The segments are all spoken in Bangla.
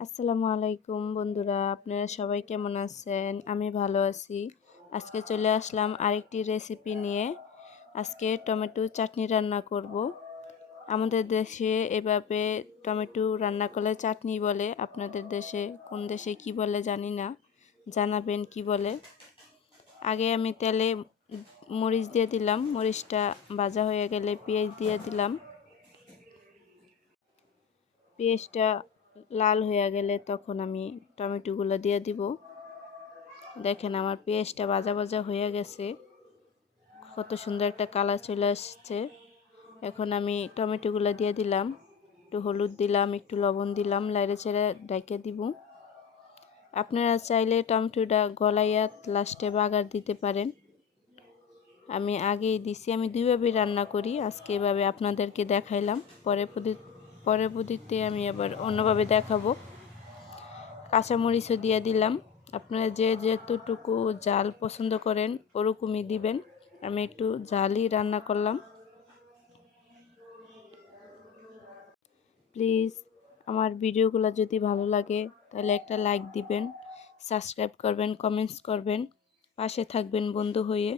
আসসালামু আলাইকুম বন্ধুরা, আপনারা সবাই কেমন আছেন? আমি ভালো আছি। আজকে চলে আসলাম আরেকটি রেসিপি নিয়ে। আজকে টমেটো চাটনি রান্না করব। আমাদের দেশে এভাবে টমেটো রান্না করলে চাটনি বলে। আপনাদের দেশে কোন দেশে কি বলে জানি না, জানাবেন কি বলে। আগে আমি তেলে মরিচ দিয়ে দিলাম, মরিচটা ভাজা হয়ে গেলে পেঁয়াজ দিয়ে দিলাম। পেঁয়াজটা লাল হয়ে গেলে তখন আমি টমেটোগুলো দিয়ে দিব। দেখেন আমার পেঁয়াজটা ভাজা ভাজা হয়ে গেছে, কত সুন্দর একটা কালার চলে আসছে। এখন আমি টমেটোগুলো দিয়ে দিলাম, একটু হলুদ দিলাম, একটু লবণ দিলাম, লাইড়ে চেড়ে ঢেকে দিব। আপনারা চাইলে টমেটোটা গলাইয়া লাস্টে বাগার দিতে পারেন। আমি আগেই দিছি, আমি দুইভাবে রান্না করি। আজকে এভাবে আপনাদেরকে দেখাইলাম, পরবর্তীতে আমি আবার অন্যভাবে দেখাবো। কাঁচামরিচও দিয়ে দিলাম। আপনারা যে যতটুকু ঝাল পছন্দ করেন ওরকমই দিবেন। আমি একটু ঝালই রান্না করলাম। প্লিজ আমার ভিডিওগুলো যদি ভালো লাগে তাহলে একটা লাইক দিবেন, সাবস্ক্রাইব করবেন, কমেন্টস করবেন, পাশে থাকবেন বন্ধু হয়ে।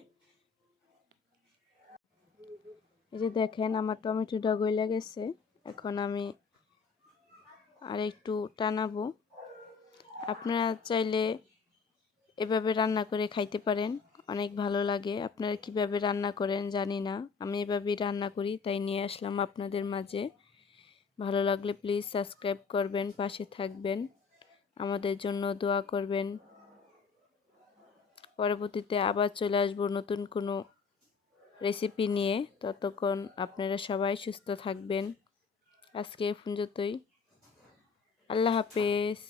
এই যে দেখেন আমার টমেটোটা গলে গেছে। এখন আমি আর একটু টানাবো। আপনারা চাইলে এভাবে রান্না করে খাইতে পারেন, অনেক ভালো লাগে। আপনারা কিভাবে রান্না করেন জানি না, আমি এভাবেই রান্না করি, তাই নিয়ে আসলাম আপনাদের মাঝে। ভালো লাগলে প্লিজ সাবস্ক্রাইব করবেন, পাশে থাকবেন, আমাদের জন্য দোয়া করবেন। পরবর্তীতে আবার চলে আসবো নতুন কোনো রেসিপি নিয়ে। ততক্ষণ আপনারা সবাই সুস্থ থাকবেন। আজকে এ পর্যন্তই। আল্লাহ হাফেজ।